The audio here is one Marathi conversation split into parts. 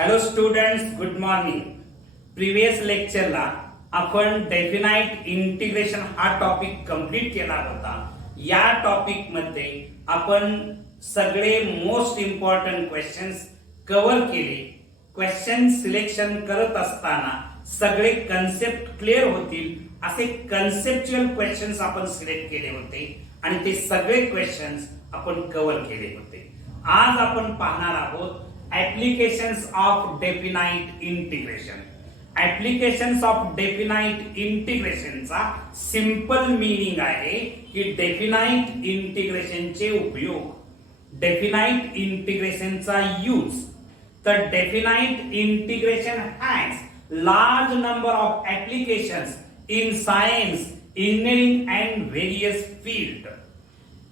Hello students, good morning. Previous लेक्चरला आपण डेफिनाइट इंटिग्रेशन हा टॉपिक कंप्लीट केला होता. या टॉपिक मध्ये आपण सगळे मोस्ट इम्पॉर्टंट क्वेश्चन्स कव्हर केले. क्वेश्चन सिलेक्शन करत असताना सगळे कन्सेप्ट क्लिअर होतील असे कन्सेप्च्युअल क्वेश्चन्स आपण सिलेक्ट केले होते आणि ते सगळे क्वेश्चन्स आपण कव्हर केले होते. आज आपण पाहणार आहोत applications of definite integration. applications of definite integration चा सिंपल मीनिंग आहे की डेफिनाइट इंटिग्रेशन चे उपयोग, डेफिनाइट इंटिग्रेशन चा यूज. तर definite integration has large number of applications in science, engineering and various field.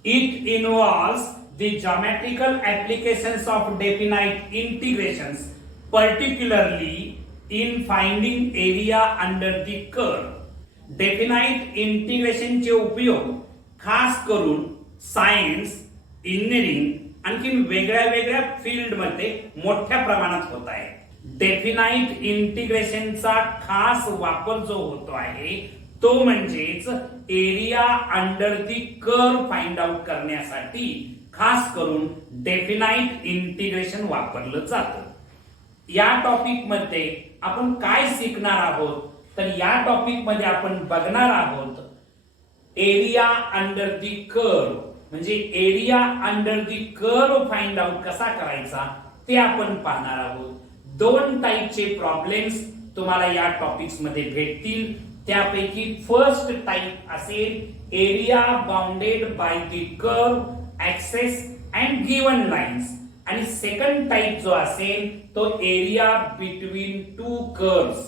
It involves the geometrical applications of definite integrations, particularly in finding area under the curve. Definite integration चे उपयोग खास करून सायन्स, इंजिनिअरिंग आणखी वेगळ्या वेगळ्या फील्ड मध्ये मोठ्या प्रमाणात होत आहे. डेफिनाइट इंटिग्रेशनचा खास वापर जो होतो आहे तो म्हणजेच area under the curve find out करण्यासाठी खास करून डेफिनाइट इंटिग्रेशन वापरलं जातं. या टॉपिक मध्ये आपण काय शिकणार आहोत, तर या टॉपिक मध्ये आपण बघणार आहोत एरिया अंडर दी कर्व, म्हणजे area under the curve find out कसा करायचा ते आपण पाहणार आहोत. दोन टाईपचे प्रॉब्लेम्स तुम्हाला या टॉपिक्स मध्ये भेटतील. त्यापैकी फर्स्ट टाइप असेल area bounded by the curve, axes and given lines, आणि सेकंड टाइप जो असेल तो एरिया बिटवीन टू कर्व्स.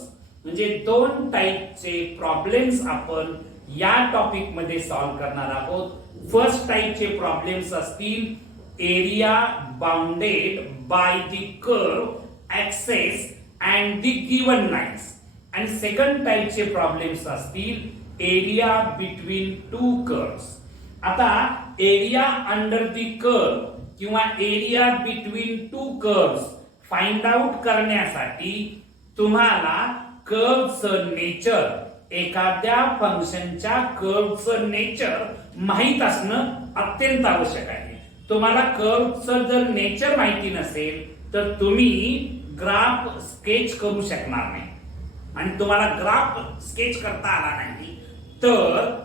म्हणजे दोन टाइपचे प्रॉब्लेम्स आपण या टॉपिक मध्ये सॉल्व्ह करणार आहोत. फर्स्ट टाइपचे प्रॉब्लेम्स असतील area bounded by the curve, axes and the given lines, आणि सेकंड टाइपचे प्रॉब्लेम्स असतील एरिया बिटवीन टू कर्व्स. आता एरिया अंडर दी कर्व किंवा area between two curves find out करण्यासाठी तुम्हाला कर्वचं नेचर, एखाद्या फंक्शनच्या कर्वचं नेचर माहित असणं अत्यंत आवश्यक आहे. तुम्हाला कर्वचं जर नेचर माहिती नसेल तर तुम्ही ग्राफ स्केच करू शकणार नाही, आणि तुम्हाला ग्राफ स्केच करता आला नाही तर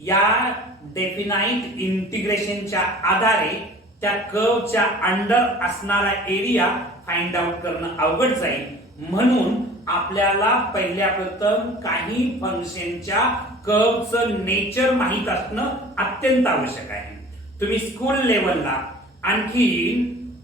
या डेफिनाइट इंटिग्रेशनच्या आधारे त्या कर्वच्या अंडर असणारा एरिया फाइंड आउट करणं अवघड जाईल. म्हणून आपल्याला पहिल्या प्रथम काही फंक्शनच्या कर्वचं नेचर माहित असणं अत्यंत आवश्यक आहे. तुम्ही स्कूल लेवलला आणखी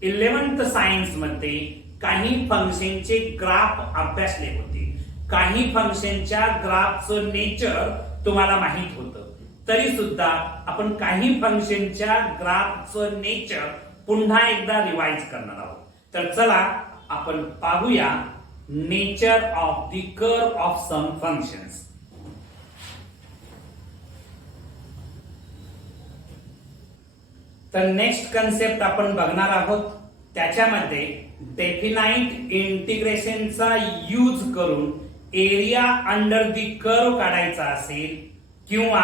11th सायन्स मध्ये काही फंक्शनचे ग्राफ अभ्यासले होते. काही फंक्शनच्या ग्राफचं नेचर तुम्हाला माहित होतं, तरी सुद्धा आपण काही फंक्शनच्या ग्राफचं नेचर पुन्हा एकदा रिवाइज करणार आहोत. तर चला आपण पाहूया nature of the curve of some functions. तर नेक्स्ट कन्सेप्ट आपण बघणार आहोत. त्याच्यामध्ये डेफिनाइट इंटिग्रेशनचा यूज करून एरिया अंडर दी कर्व काढायचा असेल किंवा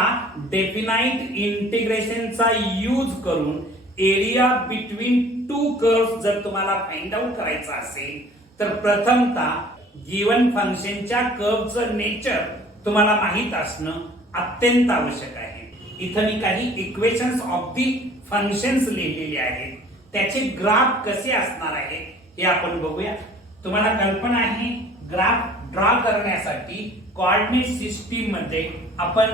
डेफिनाइट इंटिग्रेशनचा यूज करून एरिया बिटवीन टू कर्व्स जर तुम्हाला फाइंड आउट करायचा असेल तर प्रथमतः गिवन फंक्शनच्या कर्वचं नेचर तुम्हाला माहित असणं अत्यंत आवश्यक आहे. इथं मी काही इक्वेशन्स ऑफ दी फंक्शन्स लिहिलेले आहेत. त्याचे ग्राफ कसे असणार आहे हे आपण बघूया. तुम्हाला कल्पना आहे ग्राफ ड्रॉ करण्यासाठी कोऑर्डिनेट सिस्टीम मध्ये आपण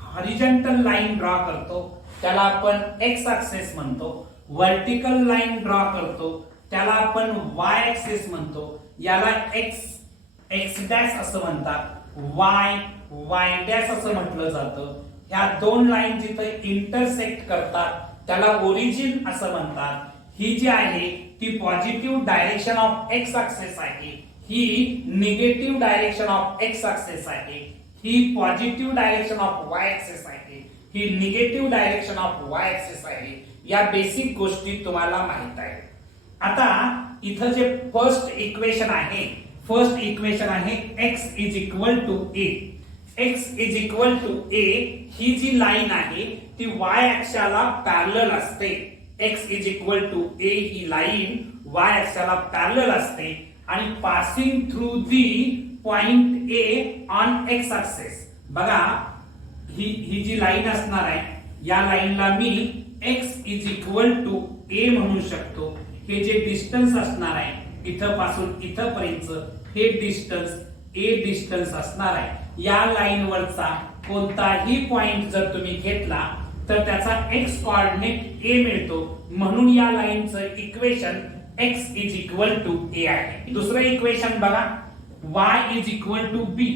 हॉरिझॉन्टल लाईन ड्रॉ करतो, त्याला आपण एक्स ऍक्सिस म्हणतो. व्हर्टिकल लाईन ड्रॉ करतो त्याला आपण वाय ऍक्सिस म्हणतो. याला एक्स डॅश असं म्हणतात, वाय डॅश असं म्हटलं जातं. ह्या दोन लाईन जिथे इंटरसेक्ट करतात त्याला ओरिजिन असं म्हणतात. ही जी आहे ती positive direction of X axis आहे, ही negative direction of X axis आहे, ही positive direction of Y axis आहे, ही negative direction of Y axis आहे. या बेसिक गोष्टी तुम्हाला माहित आहेत. आता इथं जे फर्स्ट इक्वेशन आहे x is equal to a. x is equal to a ही जी लाईन आहे ती y अक्षाला पॅरलल असते. x is equal to a ही लाईन y अक्षाला पॅरलल असते आणि passing through the point a on x axis. बघा ही जी लाईन असणार आहे या लाईनला मी x is equal to a म्हणू शकतो. हे जे डिस्टन्स असणार आहे इथं पासून इथपर्यंत हे डिस्टन्स ए डिस्टन्स असणार आहे. या लाईन वरचा कोणताही पॉइंट जर तुम्ही घेतला तर त्याचा x कोऑर्डिनेट a मिळतो. म्हणून या लाईनचं equation x is equal to a आहे. दुसरं इक्वेशन बघा y is equal to b.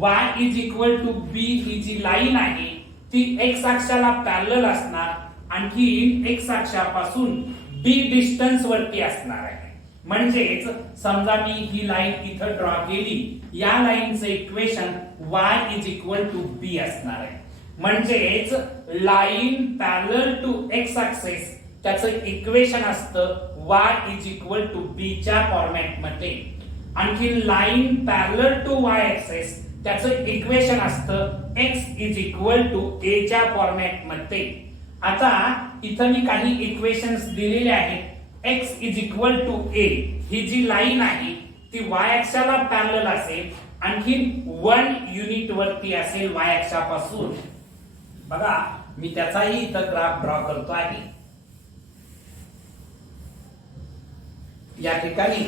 y is equal to b ही जी लाईन आहे ती x अक्षाला पॅरलल असणार आणखी x अक्षापासून b डिस्टन्स वरती असणार आहे. म्हणजेच समजा मी ही लाईन इथं ड्रॉ केली या लाईनचं equation y is equal to b असणार आहे. म्हणजेच line parallel to x axis त्याचं इक्वेशन असतं y is equal to b च्या फॉर्मॅट मध्ये. आणखी line parallel to y axis त्याचं इक्वेशन असतं x is equal to a च्या फॉर्मॅट मध्ये. आता इथं मी काही इक्वेशन्स दिलेले आहेत. x is equal to a ही जी लाईन आहे ती y अक्षाला पॅरलल असेल आणखी 1 युनिट वरती असेल y अक्षापासून. बघा मी त्याचाही इथं ग्राफ ड्रॉ करतो आहे. या ठिकाणी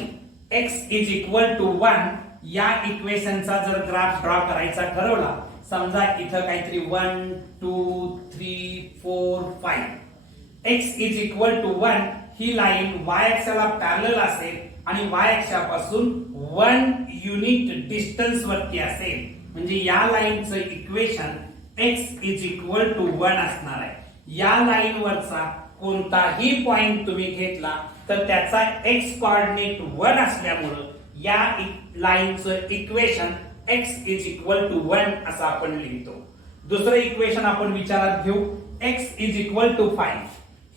x इज इक्वल टू 1 या इक्वेशनचा जर ग्राफ ड्रॉ करायचा ठरवला समजा इथं काहीतरी 1 2 3 4 5 x इज इक्वल टू 1 ही लाईन y अक्षाला पॅरलल असेल आणि y अक्षापासून 1 युनिट डिस्टन्स वरती असेल. म्हणजे या लाईनचं equation x is equal to 1 असणार आहे. या लाईन वरचा कोणताही पॉइंट तुम्ही घेतला तर त्याचा x कोऑर्डिनेट 1 असल्यामुळे या लाईनचं equation x is equal to 1 असं आपण लिहितो. दुसरं इक्वेशन आपण विचारात घेऊ x इज इक्वल टू 5.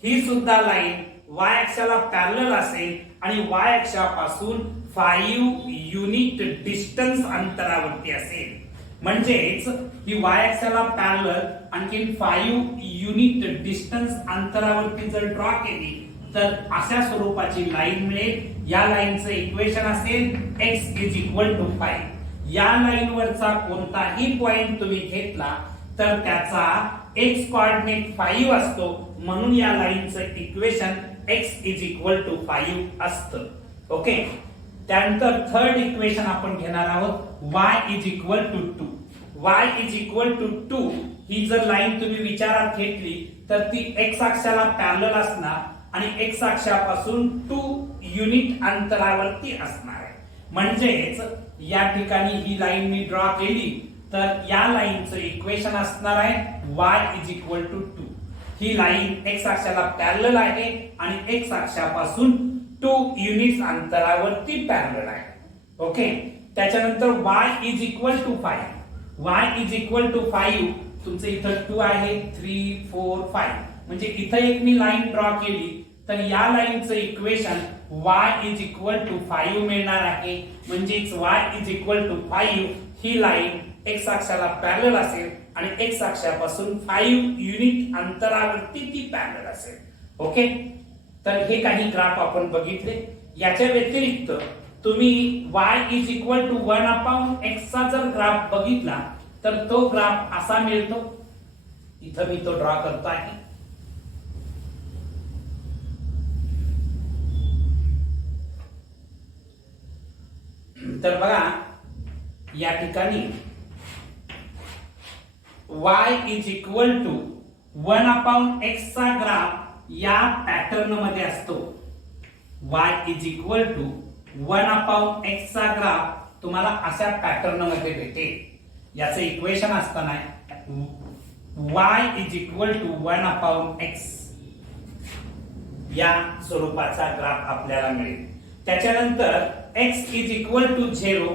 ही सुद्धा लाईन y अक्षाला पॅरलल असेल आणि y अक्षापासून 5 युनिट डिस्टन्स अंतरावरती असेल. म्हणजेच ही y अक्षाला पॅरलल आणखी 5 युनिट डिस्टन्स अंतरावरती जर ड्रॉ केली तर अशा स्वरूपाची लाईन मिळेल. या लाईनचं इक्वेशन असेल x इज इक्वल टू 5. या लाईन वरचा कोणताही पॉइंट तुम्ही घेतला तर त्याचा x कोऑर्डिनेट 5 असतो. म्हणून या लाईनचं equation x is equal to 5 असतं. ओके. त्यानंतर थर्ड इक्वेशन आपण घेणार आहोत y is equal to 2. y is equal to 2 ही जर लाईन तुम्ही विचारात घेतली तर ती x अक्षाला पॅरलल असणार आणि x अक्षापासून 2 युनिट अंतरावरती असणार आहे. म्हणजेच या ठिकाणी ही लाईन मी ड्रॉ केली तर या लाईनचं इक्वेशन असणार आहे y इज इक्वल टू 2. ही लाईन x अक्षाला पॅरलल आहे आणि x अक्षापासून 2 युनिट्स अंतरावरती पॅरलल आहे. ओके. त्याच्यानंतर y is equal to 5. y is equal to 5 तुमचं इथं 2 आहे 3 4 5 म्हणजे इथं एक मी लाईन ड्रॉ केली तर या लाईनचं equation y is equal to 5 मिळणार आहे. म्हणजेच y इज इक्वल टू 5 ही लाईन x अक्षाला पॅरलल असेल आणि x अक्षापासून 5 युनिट अंतरावरती ती पॅरलल असेल. ओके. तर हे काही ग्राफ आपण बघितले. याच्या व्यतिरिक्त तुम्ही y is equal to 1 upon x चा जर ग्राफ बघितला तर तो ग्राफ असा मिळतो. इथं मी तो ड्रॉ करतो आहे. तर बघा या ठिकाणी y is equal to 1 upon x चा ग्राफ या पॅटर्न मध्ये असतो. y is equal to 1 upon x चा ग्राफ तुम्हाला अशा पॅटर्न मध्ये भेटेल. याचं इक्वेशन असताना y is equal to 1 upon x या स्वरूपाचा ग्राफ आपल्याला मिळेल. त्याच्यानंतर x is equal to 0.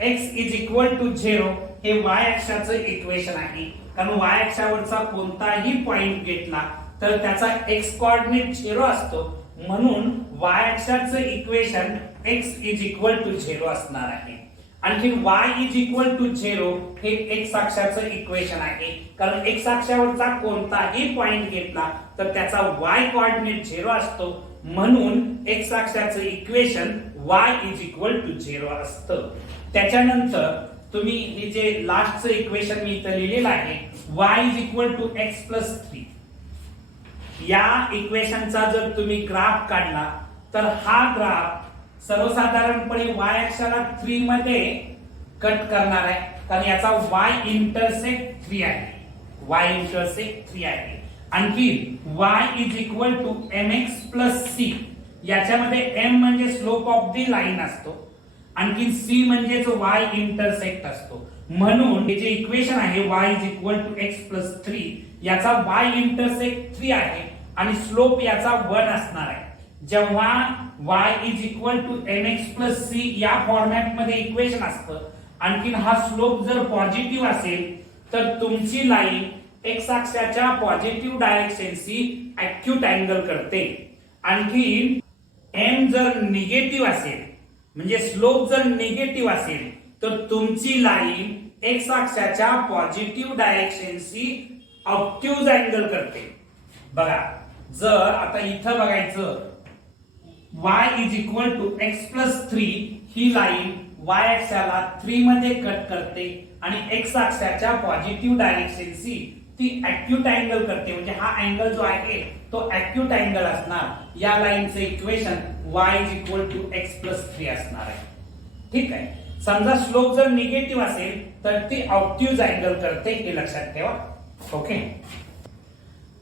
x is equal to 0 हे y अक्षाचं इक्वेशन आहे. कारण y अक्षावरचा कोणताही पॉइंट घेतला तर त्याचा x कोऑर्डिनेट 0 असतो म्हणून y अक्षाचं equation x is equal to 0 असणार आहे. आणखी y इज इक्वल टू 0 हे x अक्षाचं इक्वेशन आहे, कारण x अक्षावरचा कोणताही पॉइंट घेतला तर त्याचा y कोऑर्डिनेट 0 असतो, म्हणून x अक्षाचं equation y is equal to 0 असतं. त्याच्यानंतर तुम्ही हे जे लास्टचं इक्वेशन मी इथं लिहिलेलं आहे y is equal to x plus 3, या इक्वेशनचा जर तुम्ही ग्राफ काढला तर हा ग्राफ सर्वसाधारणपणे y अक्षाला 3 मध्ये कट करणार आहे, कारण याचा y इंटरसेक्ट 3 आहे, y इंटरसेक्ट 3 आहे. आणखी y is equal to mx plus c, याच्यामध्ये m म्हणजे स्लोप ऑफ दी लाईन असतो, आणखी c म्हणजेच y इंटरसेक्ट असतो, म्हणून हे जे इक्वेशन आहे y is equal to x plus 3 याचा y इंटरसेक्ट 3 आहे आणि स्लोप याचा 1 असणार आहे. जेव्हा y is equal to mx plus c या फॉर्मॅट मध्ये इक्वेशन असतं, आणखी हा स्लोप जर पॉझिटिव्ह असेल तर तुमची लाईन x अक्षाच्या पॉझिटिव्ह डायरेक्शनशी ऍक्यूट अँगल करते. आणखी m जर निगेटिव्ह असेल म्हणजे स्लोप जर निगेटिव्ह असेल तर तुमची लाईन x अक्षाच्या पॉझिटिव्ह डायरेक्शनशी ऑब्ट्यूज अँगल करते. बघा, जर आता इथं बघायचं y is equal to x plus 3 ही लाईन y अक्षाला 3 मध्ये कट करते आणि x अक्षाच्या पॉझिटिव्ह डायरेक्शनशी ती ऍक्यूट अँगल करते, म्हणजे हा अँगल जो आहे तो ऍक्यूट अँगल असणार. या लाईनचं equation y is equal to x plus 3 असणार आहे. ठीक आहे. समजा स्लोप जर निगेटिव्ह असेल तर ती ऑब्ट्यूज अँगल करते, हे लक्षात ठेवा. ओके.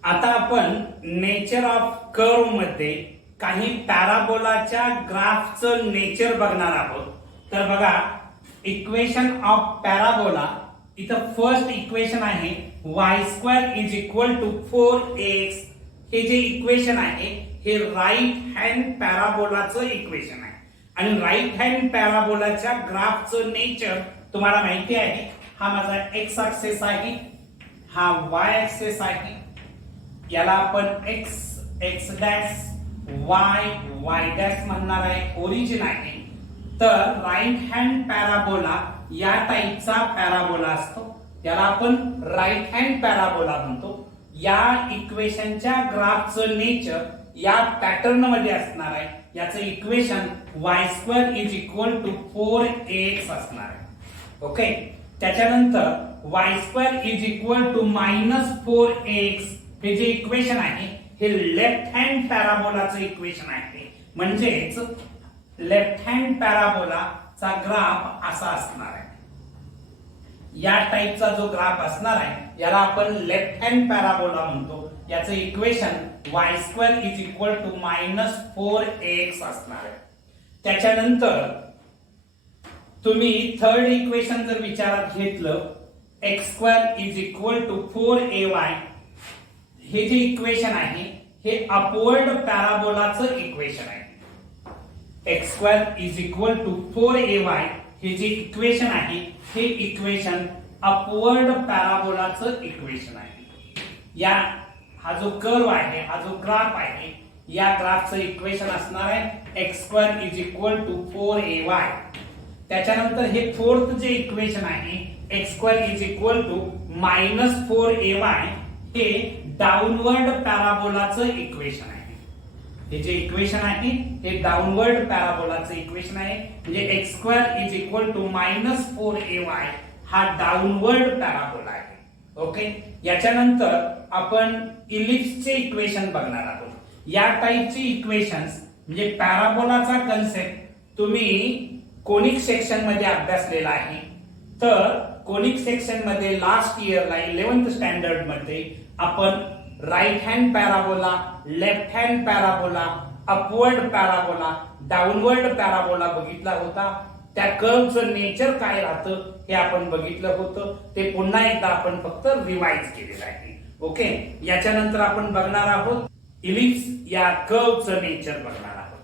आता आपण नेचर ऑफ कर्व मध्ये काही पॅराबोलाच्या ग्राफचं नेचर बघणार आहोत. तर बघा, इक्वेशन ऑफ पॅराबोला, इथं फर्स्ट इक्वेशन आहे y² is equal to 4x. हे जे इक्वेशन आहे हे राईट हँड पॅराबोलाचं इक्वेशन आहे आणि राईट हँड पॅराबोलाच्या ग्राफचं नेचर तुम्हाला माहिती आहे. हा माझा x ऍक्सिस आहे, हा y ऍक्सिस आहे, याला आपण x डॅश y डॅश म्हणणार आहे, ओरिजिन आहे. तर राईट हँड पॅराबोला या टाइपचा पॅराबोला असतो, त्याला आपण राईट हँड पॅराबोला म्हणतो. या इक्वेशनच्या ग्राफचं नेचर या पॅटर्न मध्ये असणार आहे. याचं equation y² is equal to 4x असणार आहे. ओके. त्याच्यानंतर y² is equal to -4x हे जे इक्वेशन आहे हे लेफ्ट हँड पॅराबोलाचं इक्वेशन आहे, म्हणजेच लेफ्ट हँड पॅराबोलाचा ग्राफ असा असणार आहे. या टाइपचा जो ग्राफ असणार आहे याला आपण लेफ्ट हँड पॅराबोला म्हणतो. याचं equation y² is equal to -4x असणार आहे. त्याच्यानंतर तुम्ही थर्ड इक्वेशन जर विचारात घेतलं x² is equal to 4ay, हे जे इक्वेशन आहे हे अपवर्ड पॅराबोलाचं इक्वेशन आहे. x² is equal to 4ay हे जे इक्वेशन आहे हे इक्वेशन अपवर्ड पॅराबोलाचं इक्वेशन आहे. या हा जो कर्व आहे, हा जो ग्राफ आहे, या ग्राफचं इक्वेशन असणार आहे x² is equal to 4ay. त्याच्यानंतर हे फोर्थ जे इक्वेशन आहे x² is equal to -4ay हे डाउनवर्ड पॅराबोलाचं इक्वेशन आहे. हे जे इक्वेशन आहे हे डाउनवर्ड पॅराबोलाचं इक्वेशन आहे, म्हणजे x² is equal to -4ay हा डाउनवर्ड पॅराबोला आहे. ओके. याच्यानंतर आपण इलिप्सचे इक्वेशन बघणार आहोत. या टाइपची इक्वेशन्स म्हणजे पॅराबोलाचा कन्सेप्ट तुम्ही कोनिक सेक्शन मध्ये अभ्यासलेला आहे. तर कोनिक सेक्शन मध्ये लास्ट इयरला 11th स्टँडर्ड मध्ये आपण right hand parabola, left hand parabola, upward parabola, downward parabola बघितला होता. त्या कर्वचं नेचर काय राहतं हे आपण बघितलं होतं. ते पुन्हा एकदा आपण फक्त रिवाइज केलेलं आहे. ओके. याच्यानंतर आपण बघणार आहोत इलिप्स या कर्वचं नेचर बघणार आहोत.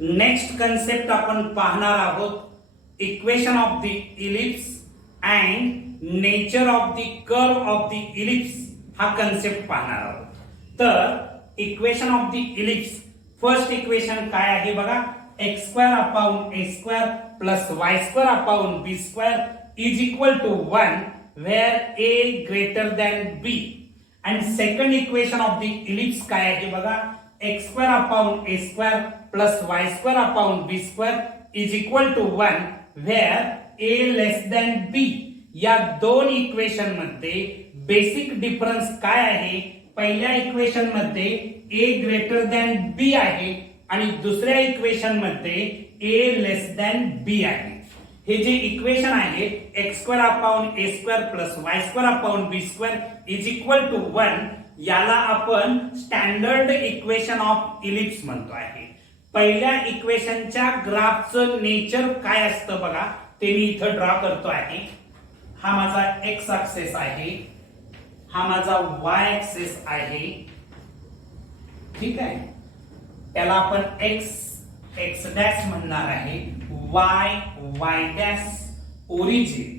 नेक्स्ट कन्सेप्ट आपण पाहणार आहोत equation of the ellipse and nature of the curve of the ellipse हा कन्सेप्ट पाहणार आहोत. तर equation of the ellipse, first equation काय आहे बघा, x square upon A square plus Y square upon B square is equal to 1 where a greater than b. and second equation of the ellipse काय आहे बघा, x square upon a square plus y square upon b square is equal to 1 where a less than b. या दोन इक्वेशन मध्ये बेसिक डिफरन्स काय आहे, पहिल्या इक्वेशन मध्ये a ग्रेटर दॅन b आहे आणि दुसऱ्या इक्वेशन मध्ये a लेस दॅन b आहे. हे जे इक्वेशन आहे x square upon A square plus Y square upon B square is equal to 1, याला आपण स्टँडर्ड इक्वेशन ऑफ इलिप्स म्हणतो आहे. पहिल्या इक्वेशनच्या ग्राफचं नेचर काय असतं बघा, ते मी इथं ड्रॉ करतो आहे. हा माझा एक्स ऍक्सिस आहे, हा माझा वाय ऍक्सिस आहे. ठीक आहे, त्याला आपण एक्स एक्स डॅश म्हणणार आहे, वाय वाय डॅश ओरिजिन.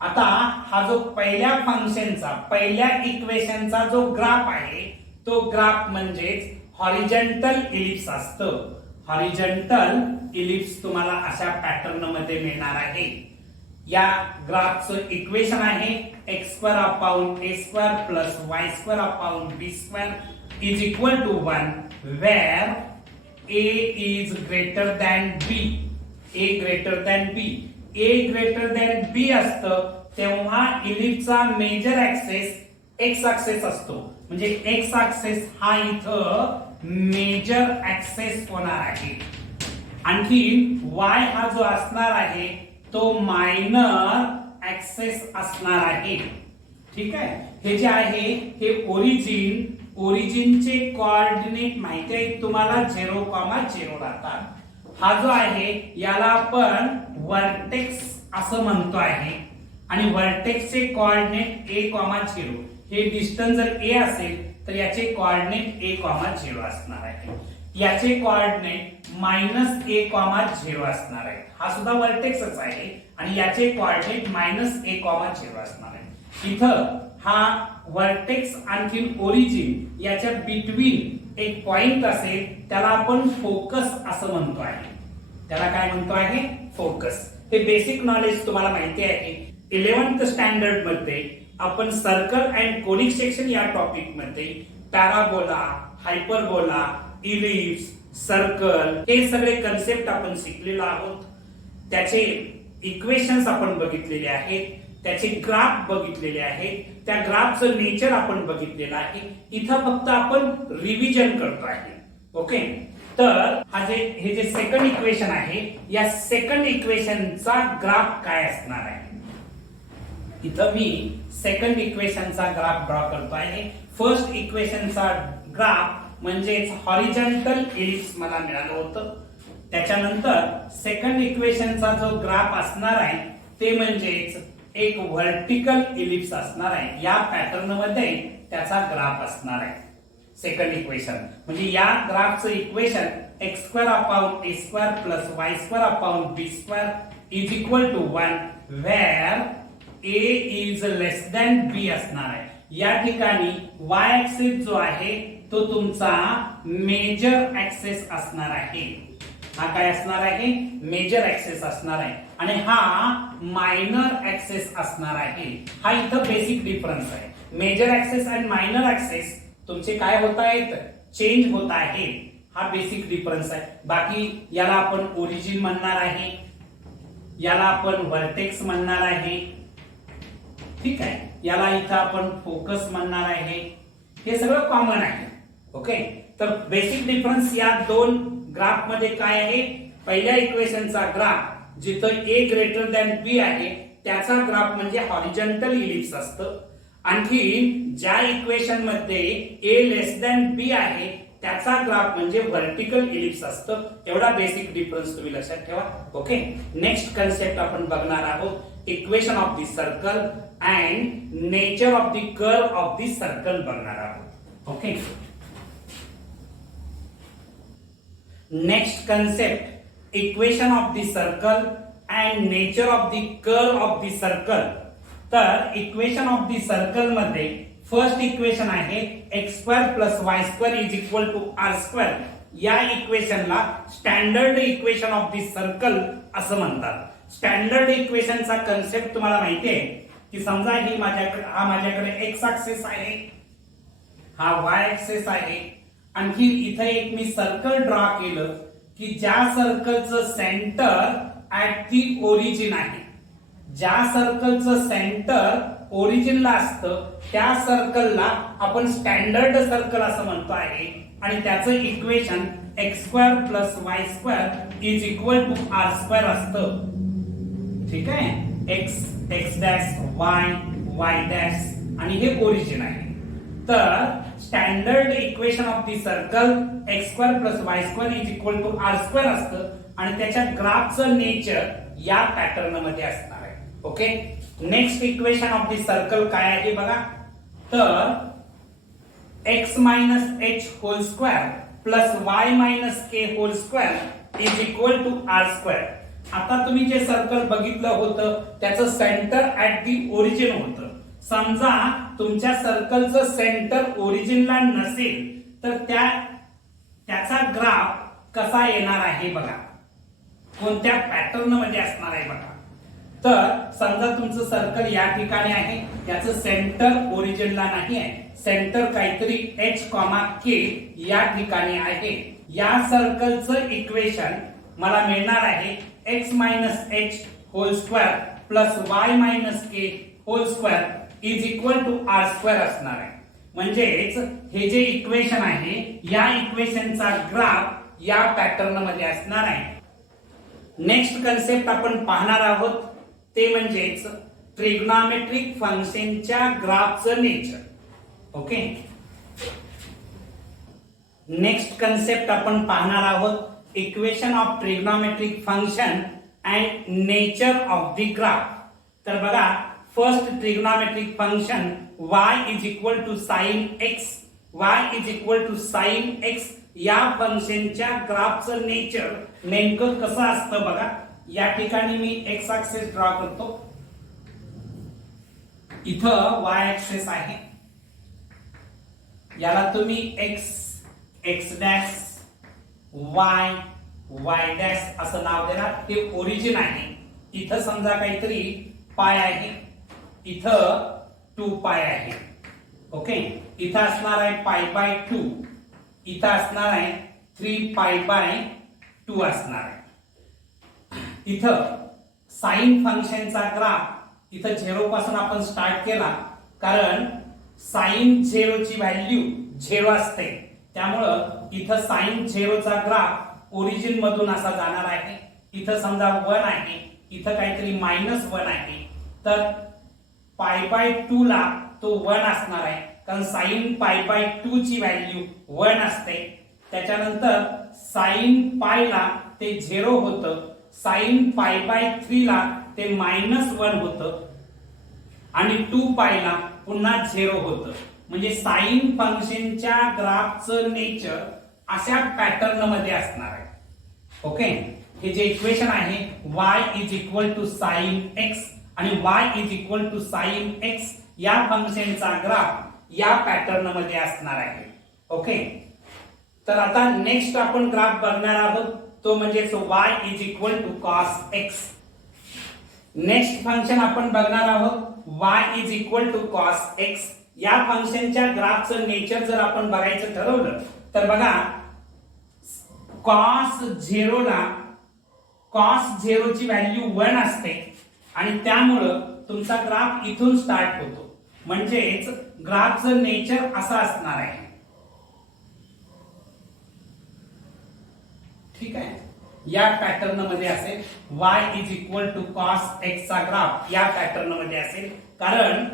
आता हा जो पहिल्या फंक्शनचा पहिल्या इक्वेशनचा जो ग्राफ आहे तो ग्राफ म्हणजेच हॉरिझॉन्टल इलिप्स असतं. हॉरिझॉन्टल इलिप्स तुम्हाला अशा पॅटर्न मध्ये मिळणार आहे. या ग्राफचं इक्वेशन आहे x square upon A square plus Y square upon B square is equal to 1 where a is greater than b. a greater than b. a greater than b असतं तेव्हा इलिप्सचा मेजर ऍक्सेस x ऍक्सेस असतो. म्हणजे x ऍक्सेस हा इथं मेजर ऍक्सेस होणार आहे. आणखी y हा जो असणार आहे तो मायनर ऍक्सेस असणार आहे. ठीक आहे, हे जे आहे हे ओरिजिनचे कोऑर्डिनेट माहिती आहे तुम्हाला 0,0 राहतात. हा जो आहे याला आपण व्हर्टेक्स असं म्हणतो आहे आणि व्हर्टेक्सचे कोऑर्डिनेट a,0. हे डिस्टन्स जर a असेल तर याचे कोऑर्डिनेट a,0 असणार आहे. याचे कोऑर्डिनेट -a,0 असणार आहे. हा सुद्धा व्हर्टेक्सच आहे आणि याचे कोऑर्डिनेट -a,0 असणार आहे. इथं हा व्हर्टेक्स आणखी ओरिजिन याच्या बिटवीन एक पॉइंट असेल त्याला आपण फोकस असं म्हणतो आहे. त्याला काय म्हणतो आहे, फोकस. हे बेसिक नॉलेज तुम्हाला माहिती आहे. 11th स्टँडर्ड मध्ये आपण सर्कल अँड कोनिक सेक्शन या टॉपिक मध्ये पॅराबोला, हायपरबोला, इलिप्स, सर्कल हे सगळे कन्सेप्ट आपण शिकलेलो आहोत. त्याचे इक्वेशन्स आपण बघितलेले आहेत, त्याचे ग्राफ बघितलेले आहेत, त्या ग्राफचं नेचर आपण बघितलेलं आहे. इथं फक्त आपण रिव्हिजन करतो आहे. ओके, तर हे जे सेकंड इक्वेशन आहे या सेकंड इक्वेशनचा ग्राफ काय असणार आहे. इथं मी सेकंड इक्वेशनचा ग्राफ ड्रॉ करतो आहे. फर्स्ट इक्वेशनचा ग्राफ म्हणजेच हॉरिझॉन्टल इलिप्स मला मिळालं होतं. त्याच्यानंतर सेकंड इक्वेशनचा जो ग्राफ असणार आहे ते म्हणजेच एक व्हर्टिकल इलिप्स असणार आहे. या पॅटर्न मध्ये त्याचा ग्राफ असणार आहे. सेकंड इक्वेशन म्हणजे या ग्राफचं equation x square upon A square plus Y square upon B square is equal to 1 where a is less than b असणार आहे. या ठिकाणी y ऍक्सिस जो आहे तो तुमचा मेजर ऍक्सिस असणार आहे. हा काय असणार आहे, मेजर ऍक्सिस असणार आहे आणि हा मायनर ऍक्सिस असणार आहे. हा इथं बेसिक डिफरन्स आहे. मेजर ऍक्सिस आणि मायनर ऍक्सिस तुमचे काय होत आहेत, चेंज होत आहे. हा बेसिक डिफरन्स आहे. बाकी याला आपण ओरिजिन म्हणणार आहे, याला आपण व्हर्टेक्स म्हणणार आहे. ठीक आहे, याला इथं आपण फोकस म्हणणार आहे. हे सगळं कॉमन आहे. ओके, तर बेसिक डिफरन्स या दोन ग्राफ मध्ये काय आहे, पहिल्या इक्वेशनचा ग्राफ जिथं a ग्रेटर दॅन b आहे त्याचा ग्राफ म्हणजे हॉरिझॉन्टल इलिप्स असतं. आणखी ज्या इक्वेशन मध्ये a लेस दॅन b आहे त्याचा ग्राफ म्हणजे व्हर्टिकल इलिप्स असतं. एवढा बेसिक डिफरन्स तुम्ही लक्षात ठेवा. ओके, नेक्स्ट कन्सेप्ट आपण बघणार आहोत equation of the circle and nature of the curve of the circle बघणार आहोत. Okay, next concept equation of the circle and nature of the curve of the circle. तर इक्वेशन ऑफ द सर्कल मध्ये फर्स्ट इक्वेशन आहे x square plus Y square is equal to R square. या इक्वेशनला standard equation of the circle असं म्हणतात. स्टँडर्ड इक्वेशनचा कन्सेप्ट तुम्हाला माहिती आहे की समजा ही माझ्याकडे एक्स ऍक्सिस आहे, हा वाय ऍक्सिस आहे, आणखी इथे एक मी सर्कल ड्रॉ केलं की ज्या सर्कलचं सेंटर ऍट दी ओरिजिन आहे, ज्या सर्कलचं सेंटर ओरिजिनला असतं त्या सर्कलला आपण स्टँडर्ड सर्कल असं म्हणतो आहे. आणि त्याचं equation x square plus Y square is equal to R square असतं. ठीक आहे, एक्स डॅश वाय डॅश आणि हे ओरिजिन आहे. तर standard equation of the circle x square plus Y square is equal to R square असतं आणि त्याच्या ग्राफचं नेचर या पॅटर्न मध्ये असणार आहे. Okay, next equation of the circle काय आहे बघा. तर x minus h whole square plus y minus k whole square is equal to R square. आता तुम्ही जे सर्कल बघितलं होतं त्याचं सेंटर ऍट दी ओरिजिन होतं. समजा तुमच्या सर्कलचं सेंटर ओरिजिनला नसेल तर त्याचा ग्राफ कसा येणार आहे बघा, कोणत्या पॅटर्न मध्ये असणार आहे बघा. तर समजा तुमचं सर्कल या ठिकाणी आहे, याचं सेंटर ओरिजिनला नाही आहे, सेंटर काहीतरी एच कॉमा के या ठिकाणी आहे. या सर्कलचं इक्वेशन मला मिळणार आहे x minus h whole square plus y minus k whole square is equal to R square असणार आहे. म्हणजेच हे जे इक्वेशन आहे या इक्वेशनचा ग्राफ या पॅटर्न मध्ये असणार आहे. नेक्स्ट कन्सेप्ट आपण पाहणार आहोत ते म्हणजेच ट्रिग्नॉमेट्रिक फंक्शनच्या ग्राफचं नेचर. ओके, नेक्स्ट कन्सेप्ट आपण पाहणार आहोत equation of trigonometric function and nature of the graph. तर बघा, first trigonometric function y is equal to sine x, y is equal to sine x या फंक्शनच्या ग्राफचं नेचर नेमकं कसं असतं बघा. या ठिकाणी मी एक्स ऍक्सिस ड्रॉ करतो, इथं वाय ऍक्सिस आहे, याला तुम्ही एक्स डॅश वाय डॅश असं नाव देणार. ते ओरिजिन आहे. इथं समजा काहीतरी पाय आहे, इथं 2 पाय आहे. ओके, इथं असणार आहे पाय बाय 2, इथं असणार आहे 3 पाय बाय 2 असणार आहे. इथं साइन फंक्शनचा ग्राफ इथं 0 पासून आपण स्टार्ट केला, कारण साइन 0 ची व्हॅल्यू 0 असते, त्यामुळं इथं साइन 0 चा ग्राफ ओरिजिन मधून असा जाणार आहे. इथं समजा 1 आहे, इथं काहीतरी -1 आहे, तर पाय बाय 2 ला तो 1 असणार आहे, कारण साइन पाय बाय 2 ची व्हॅल्यू 1 असते. त्याच्यानंतर साइन पाय ला ते 0 होतं, साइन पाय बाय 3 ला ते -1 होतं आणि 2 पाय ला पुन्हा 0 होतं. म्हणजे साइन फंक्शनच्या ग्राफचं नेचर अशा पॅटर्न मध्ये असणार आहे. ओके, हे जे इक्वेशन आहे y is equal to sine x आणि y is equal to sine x या फंक्शनचा ग्राफ या पॅटर्न मध्ये असणार आहे. ओके, तर आता नेक्स्ट आपण ग्राफ बघणार आहोत तो म्हणजे y is equal to cos x. Next function आपण बघणार आहोत y is equal to cos x. या फंक्शनच्या ग्राफचं नेचर जर आपण बघायचं ठरवलं तर बघा, कॉस 0 ला कॉस 0 ची व्हॅल्यू 1 असते आणि त्यामुळं तुमचा ग्राफ इथून स्टार्ट होतो. म्हणजेच ग्राफचं नेचर असं असणार आहे. ठीक आहे, या पॅटर्न मध्ये असेल y is equal to cos x चा ग्राफ या पॅटर्न मध्ये असेल, कारण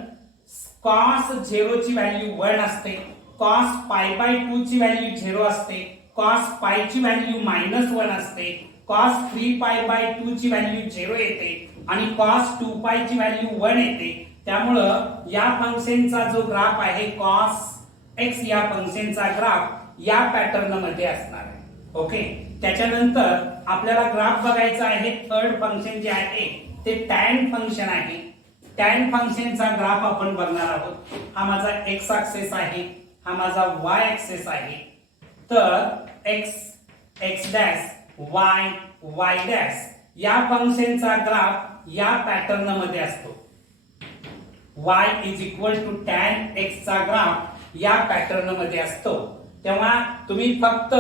कॉस 0 ची व्हॅल्यू 1 असते, कॉस पाय बाय 2 ची व्हॅल्यू 0 असते, कॉस पाय ची व्हॅल्यू -1 असते, कॉस 3 पाय बाय 2 ची व्हॅल्यू 0 येते आणि कॉस 2 पाय ची व्हॅल्यू 1 येते. त्यामुळं या फंक्शनचा जो ग्राफ आहे कॉस एक्स या फंक्शनचा ग्राफ या पॅटर्न मध्ये असणार आहे. ओके, त्याच्यानंतर आपल्याला ग्राफ बघायचा आहे थर्ड फंक्शन जे आहे ते टॅन फंक्शन आहे. टॅन फंक्शनचा ग्राफ आपण बघणार आहोत. हा माझा एक्स ऍक्सिस आहे, हा माझा वाय ऍक्सिस आहे. तर एक्स डॅश वाय डॅश या फंक्शनचा ग्राफ या पॅटर्न मध्ये असतो. y is equal to tan x चा ग्राफ या पॅटर्न मध्ये असतो. तेव्हा तुम्ही फक्त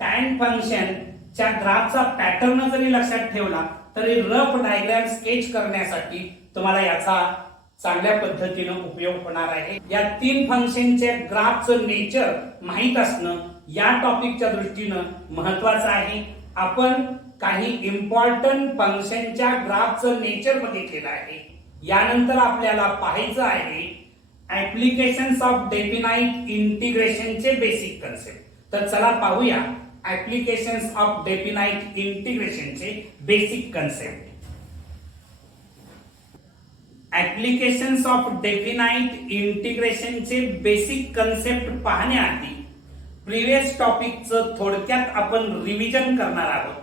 टॅन फंक्शन च्या ग्राफचा पॅटर्न जरी लक्षात ठेवला तरी रफ डायग्राम स्केच करण्यासाठी तुम्हाला याचा चांगल्या पद्धतीने उपयोग होणार आहे. या तीन फंक्शनचे ग्राफचं नेचर माहित असणं या टॉपिकच्या दृष्टीने महत्वाचं आहे. आपण काही इम्पॉर्टंट फंक्शनच्या ग्राफचं नेचर बघितलेलं आहे. यानंतर आपल्याला पाहायचं आहे ऍप्लिकेशन्स ऑफ डेफिनाइट इंटिग्रेशनचे बेसिक कन्सेप्ट. तर चला पाहूया ऍप्लिकेशन्स ऑफ डेफिनाइट इंटिग्रेशनचे basic concept. Applications of definite इंटिग्रेशनचे बेसिक कन्सेप्ट पाहण्याआधी प्रिव्हियस टॉपिकचं थोडक्यात आपण रिव्हिजन करणार आहोत.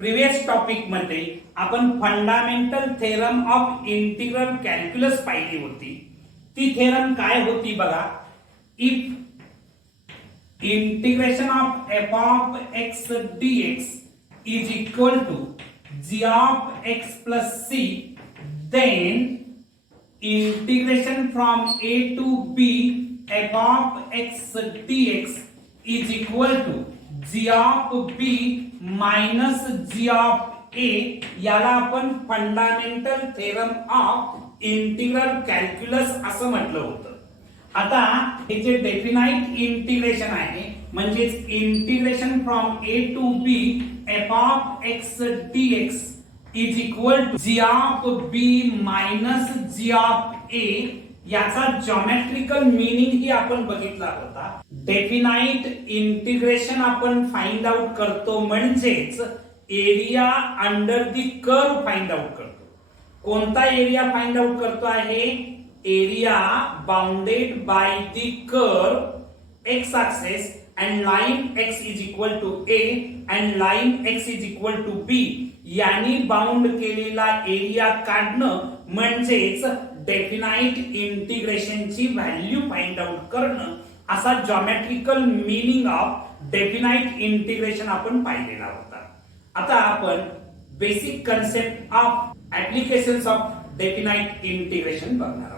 प्रिव्हियस टॉपिक मध्ये आपण fundamental theorem of integral calculus पाहिली होती. ती थेरम काय होती बघा. If integration of F of x DX is equal to G of X plus C, then integration from A to B F of x DX is equal to G of B minus G of A, याला आपण fundamental theorem of integral calculus असं म्हटलं होतं. आता हे जे डेफिनाइट इंटिग्रेशन आहे म्हणजेच integration from A to B F of x DX is equal to G of B minus G of A, याचा जॉमेट्रिकल मीनिंग ही आपण बघितला होता. डेफिनाइट इंटिग्रेशन आपण फाइंड आउट करतो म्हणजेच area under the curve find out करतो. कोणता एरिया फाइंड आउट करतो आहे. Area bounded by the curve x axis and line x is equal to a and line x is equal to b यांनी बाउंड केलेला एरिया काढणं म्हणजेच डेफिनाइट इंटिग्रेशनची व्हॅल्यू फाइंड आउट करणं, असा geometrical meaning of definite integration आपण पाहिलेला होता. आता आपण basic concept of applications of definite integration बघणार आहोत.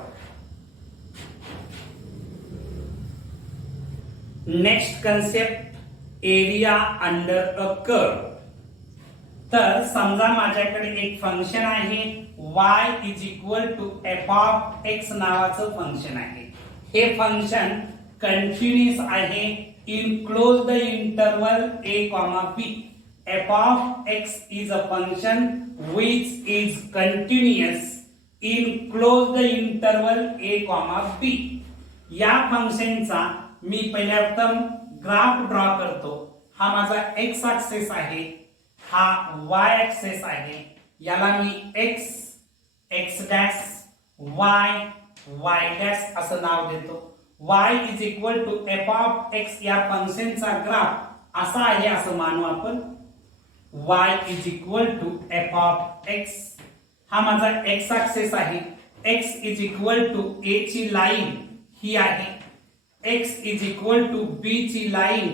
Next concept area under a curve. तर समजा माझ्याकडे एक फंक्शन आहे y is equal to f of x नावाचं फंक्शन आहे. हे फंक्शन कंटिन्युअस आहे in closed the interval a comma b. F of x is a function which is continuous in closed the interval a comma b. या फंक्शनचा मी पहिल्या प्रथम ग्राफ ड्रॉ करतो. हा माझा एक्स ऍक्सिस आहे, हा वाय ऍक्सिस आहे. याला मी एक्स डॅश वाय डॅश असं नाव देतो. y is equal to f of x या फंक्शनचा ग्राफ असा आहे असं मानू आपण. y is equal to f of x हा माझा एक्स ऍक्सिस आहे. x is equal to a ची लाईन ही आहे, x is equal to b ची लाईन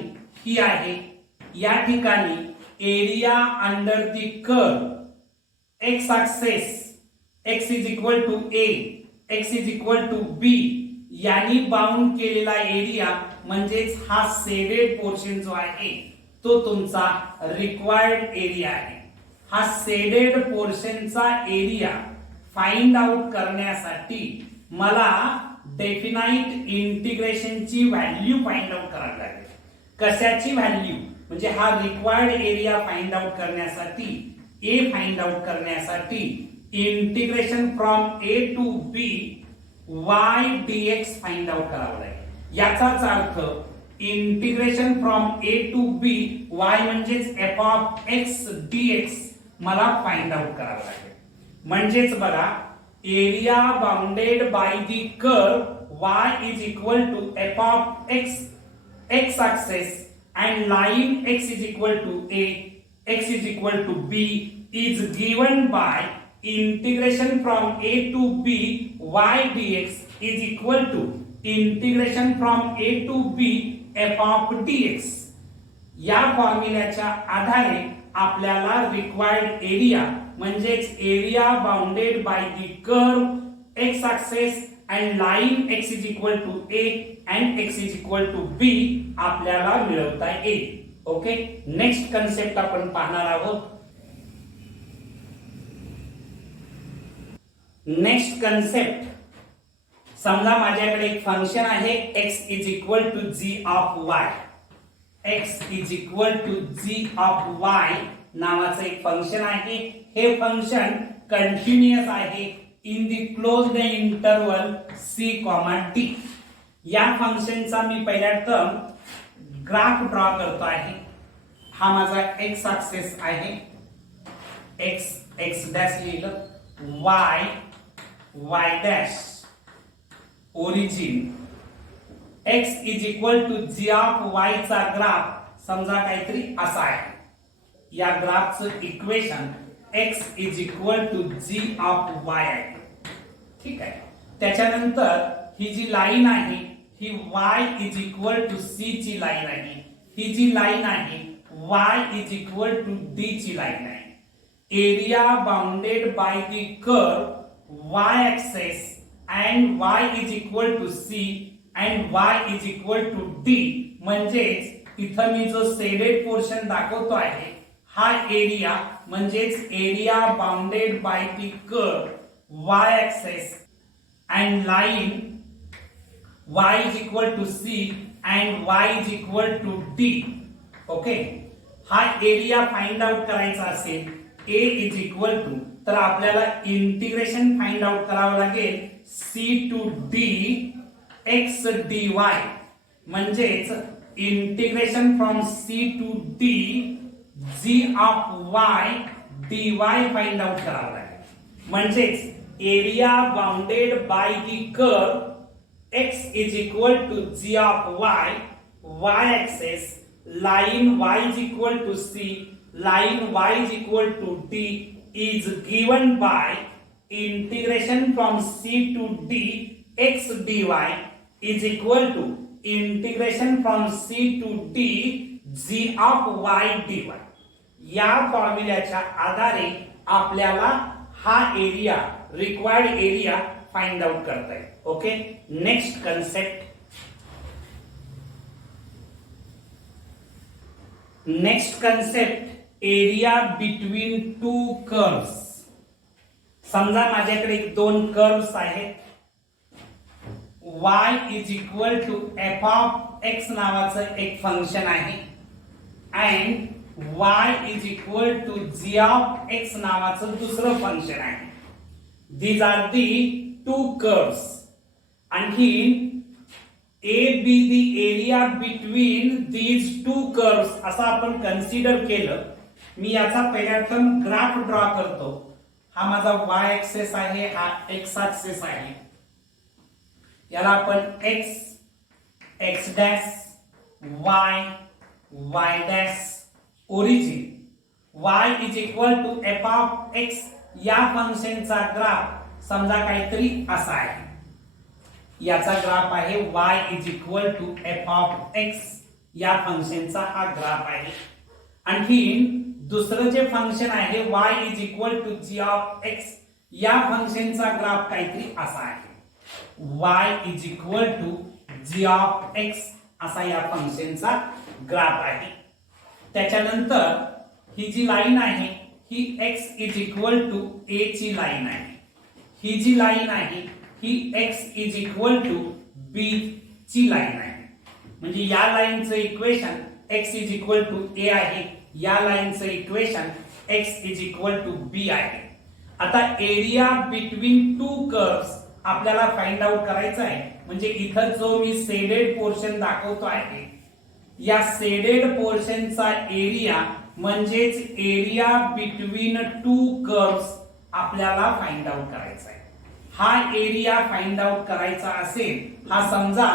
ही आहे. या ठिकाणी area under the curve x axis x is equal to a, x is equal to b यांनी बाउंड केलेला एरिया म्हणजेच हा शेडेड पोर्शन जो आहे तो तुमचा रिक्वायर्ड एरिया आहे. हा शेडेड पोर्शनचा एरिया फाइंड आउट करण्यासाठी मला डेफिनाइट इंटिग्रेशनची व्हॅल्यू फाइंड आउट करावी लागेल. कशाची व्हॅल्यू म्हणजे हा रिक्वायर्ड एरिया फाइंड आउट करण्यासाठी ए फाइंड आउट करण्यासाठी integration from A to b y dx find out करावं लागेल. याचाच अर्थ integration from A to b y म्हणजेच एफ ऑफ एक्स डीएक्स मला फाइंड आउट करावं लागेल. म्हणजेच बघा area bounded by the curve y is equal to f of x x axis and line x is equal to a, x is equal to b is given by integration from a to b y dx is equal to integration from a to b f of dx. या फॉर्म्युल्याच्या आधारे आपल्याला रिक्वायर्ड एरिया म्हणजेच area bounded by the curve x axis and line x is equal to a and x is equal to b आपल्याला मिळवता येईल. ओके, नेक्स्ट कन्सेप्ट आपण पाहणार आहोत. नेक्स्ट कन्सेप्ट, समजा माझ्याकडे एक फंक्शन आहे x is equal to g of y. x is equal to g of y नावाचं एक फंक्शन आहे. हे फंक्शन कंटिन्युअस आहे in the closed interval c, d. या फंक्शनचा मी पहिल्या टर्म ग्राफ ड्रॉ करतो आहे. हा माझा x एक्सिस आहे, x डॅश लिहिलं, y dash origin. x is equal to g of y चा ग्राफ समजा काहीतरी असा आहे. या ग्राफचं equation x is equal to g of y आहे. ठीक आहे. त्याच्यानंतर ही जी लाईन आहे ही y is equal to c ची लाईन आहे. ही जी लाईन आहे y is equal to d ची लाईन आहे. Area bounded by the curve y axis and y is equal to c and y is equal to d. म्हणजेच इथं मी जो शेडेड पोर्शन दाखवतो आहे हा एरिया म्हणजेच area bounded by the curve y axis and line y is equal to c and y is equal to d. Okay, हा एरिया फाइंड आउट करायचा असेल a is equal to, तर आपल्याला इंटिग्रेशन फाइंड आउट करावं लागेल c to d x dy. म्हणजेच integration from c to d g of y dy find out करावं लागेल. म्हणजेच area bounded by the curve x is equal to g of y axis, line y is equal to c, line y is equal to d is given by integration from c to d x dy is equal to integration from c to d g of y dy. या फॉर्म्युल्याच्या आधारे आपल्याला हा area, required area find out करता है. Okay, next concept. Next concept, area between two curves. समजा माझ्याकडे दोन कर्व्स आहेत. y is equal to f of x नावाचं एक फंक्शन आहे and y is equal to g of x नावाचं दुसरं फंक्शन आहे. These are the two curves. आणखी A be the area between these two curves असं आपण कन्सिडर केलं. मी याचा पहिला टर्म ग्राफ ड्रॉ करतो. हा माझा y एक्सिस आहे, हा x एक्सिस आहे. याला आपण x dash y dash origin. y is equal to f of x या फंक्शनचा ग्राफ समजा काहीतरी असा आहे. याचा ग्राफ आहे y is equal to f of x या फंक्शनचा हा ग्राफ आहे. आणखी दुसरं जे फंक्शन आहे y is equal to g of x या फंक्शनचा ग्राफ काहीतरी असा आहे. y is equal to g of x असा या फंक्शनचा ग्राफ आहे. त्याच्यानंतर ही जी लाईन आहे ही x is equal to a ची लाईन आहे. ही जी लाईन आहे ही x is equal to b ची लाईन आहे. म्हणजे या लाईनचं equation x is equal to a आहे, या लाईनचं equation x is equal to b आहे. आता एरिया बिटवीन टू कर्व्स आपल्याला फाइंड आउट करायचा आहे. म्हणजे इथं जो मी शेडेड पोर्शन दाखवतो आहे या शेडेड पोर्शनचा एरिया म्हणजेच एरिया बिटवीन टू कर्व्स आपल्याला फाइंड आउट करायचा आहे. हा एरिया फाइंड आउट करायचा असेल, हा समजा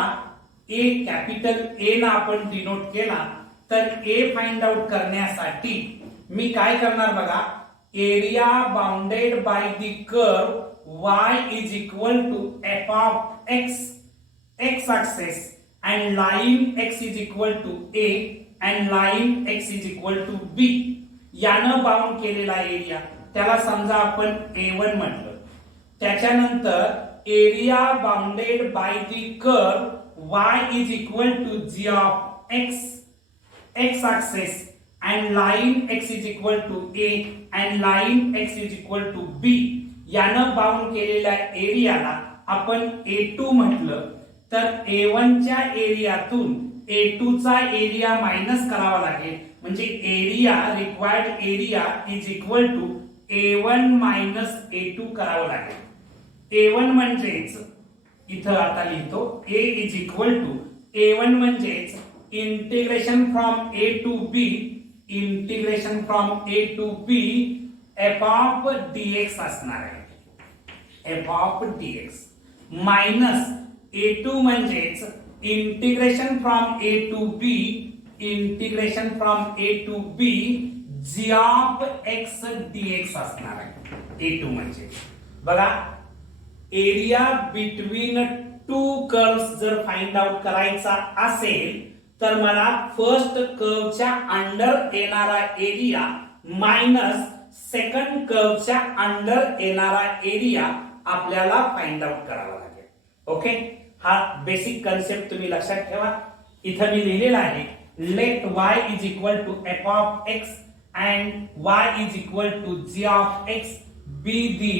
ए कॅपिटल ए ना आपण डिनोट केला, तर ए फाइंड आउट करण्यासाठी मी काय करणार बघा, area bounded by the curve y is equal to f of x axis and line x is equal to a and line x is equal to b यानं बाउंड केलेला एरिया त्याला समजा आपण a1 म्हटलं. त्याच्यानंतर area bounded by the curve y is equal to g of x axis and line x is equal to a and line x is equal to b यानं बाउंड केलेल्या एरियाला आपण a2 म्हटलं. तर a1 च्या एरियातून a2 चा एरिया मायनस करावा लागेल म्हणजे area required area is equal to a1 minus a2 करावं लागेल. a1 म्हणजेच इथं आता लिहितो a is equal to a1 म्हणजेच integration from a to b integration from a to b f of dx असणार आहे. f of dx minus a2 म्हणजेच integration from a to b integration from a to b g of x dx असणार आहे. a2 म्हणजे बघा एरिया बिटवीन टू कर्व्स जर फाइंड आउट करायचा असेल तर मला फर्स्ट कर्वच्या अंडर येणारा एरिया मायनस सेकंड कर्वच्या अंडर येणारा एरिया आपल्याला फाइंड आउट करावा लागेल. ओके, हा बेसिक कन्सेप्ट तुम्ही लक्षात ठेवा. इथं मी लिहिलेला आहे let y is equal to f of x and y is equal to g of x be the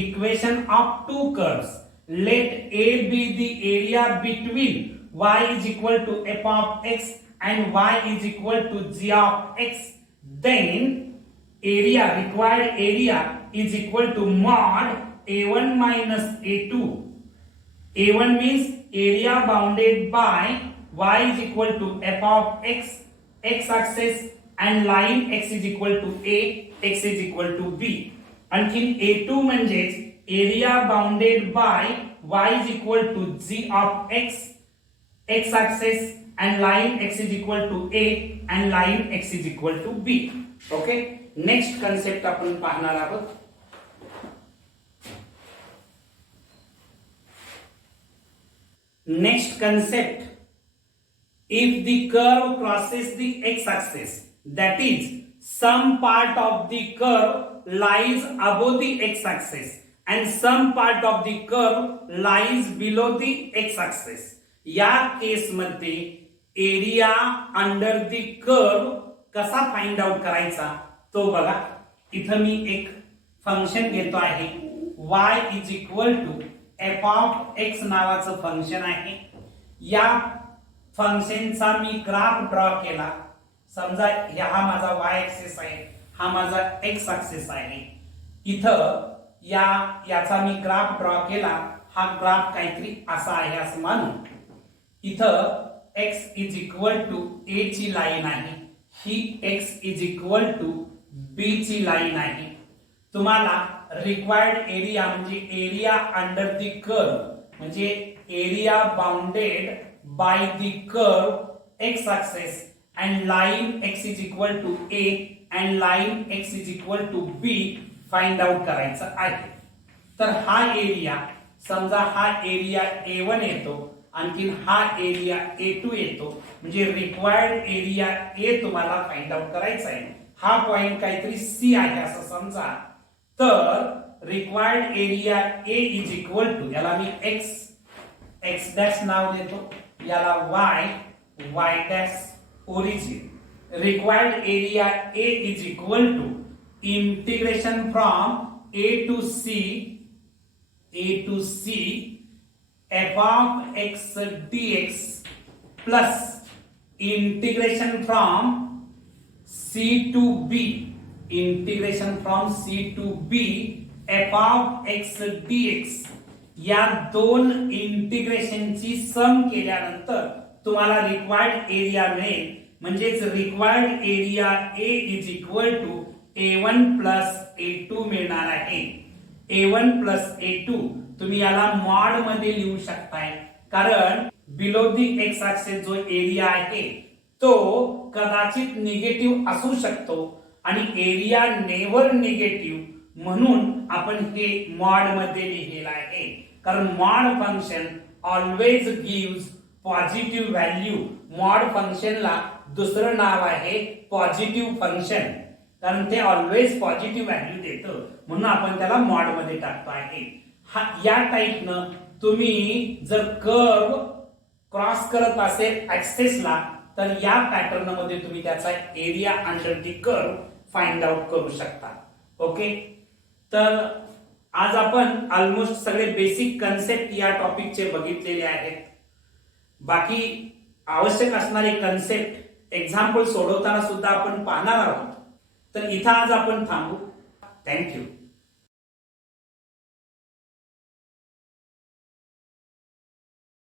equation of two curves. Let a be the area between y is equal to f of x and y is equal to g of x. Then area required area is equal to mod a1 minus a2. a1 means area bounded by y is equal to f of x axis and line x is equal to a x is equal to b. आणखी a2 म्हणजेच area bounded bye y is equal to g of x axis and line x is equal to a and line x is equal to b. Okay, next concept आपण पाहणार आहोत. Next concept, if the curve crosses the x axis, that is some part of the curve lies above the x axis and some part of the curve lies below the x axis. या केस मध्ये एरिया अंडर द कर्व कसा फाइंड आउट करायचा तो बघा. इथं मी एक फंक्शन घेतो आहे y is equal to f of x नावाचं फंक्शन आहे. या फंक्शनचा मी ग्राफ ड्रॉ केला. समजा हा माझा y ऍक्सिस आहे, हा माझा x ऍक्सिस आहे. इथं याचा मी ग्राफ ड्रॉ केला. हा ग्राफ काहीतरी असा आहे असं मानू. इथं x is equal to a ची लाईन आहे, ही x is equal to b ची लाईन आहे. तुम्हाला रिक्वायर्ड एरिया म्हणजे एरिया अंडर द कर्व म्हणजे area bounded by the curve x axis and line x is equal to a and line x is equal to b find out करायचा आहे. तर हा एरिया समजा हा एरिया a1 येतो, आणखी हा एरिया a2 येतो म्हणजे रिक्वायर्ड एरिया a तुम्हाला फाइंड आउट करायचा आहे. हा पॉइंट काहीतरी c आहे असं समजा. तर required area a is equal to याला मी x डॅश नाव देतो, याला y dash origin. Required area a is equal to integration from a to c f of x dx plus integration from c to b f of x dx. या दोन इंटिग्रेशनची सम केल्यानंतर तुम्हाला रिक्वायर्ड एरिया मिळेल. म्हणजेच required area a is equal to a1 plus a2 मिळणार आहे. a1 प्लस a2 तुम्ही याला मॉड मध्ये लिहू शकताय कारण बिलो दी एक्स ऍक्सिस जो एरिया आहे तो कदाचित निगेटिव्ह असू शकतो आणि एरिया नेव्हर निगेटिव्ह म्हणून आपण हे मॉड मध्ये लिहिलेलं आहे. कारण mod function always gives positive value. Mod फंक्शनला दुसरं नाव आहे पॉझिटिव्ह फंक्शन, कारण ते ऑलवेज पॉझिटिव्ह व्हॅल्यू देतं म्हणून आपण त्याला मॉड मध्ये टाकतो आहे. या टाईपनं तुम्ही जर कर्व क्रॉस करत असेल ऍक्सेसला तर या पॅटर्न मध्ये तुम्ही त्याचा area under the curve find out करू शकता. ओके, तर आज आपण ऑलमोस्ट सगळे बेसिक कन्सेप्ट या टॉपिकचे बघितलेले आहेत. बाकी आवश्यक असणारे कन्सेप्ट एक्झाम्पल सोडवताना सुद्धा आपण पाहणार आहोत. तर इथं आज आपण थांबू. थँक्यू.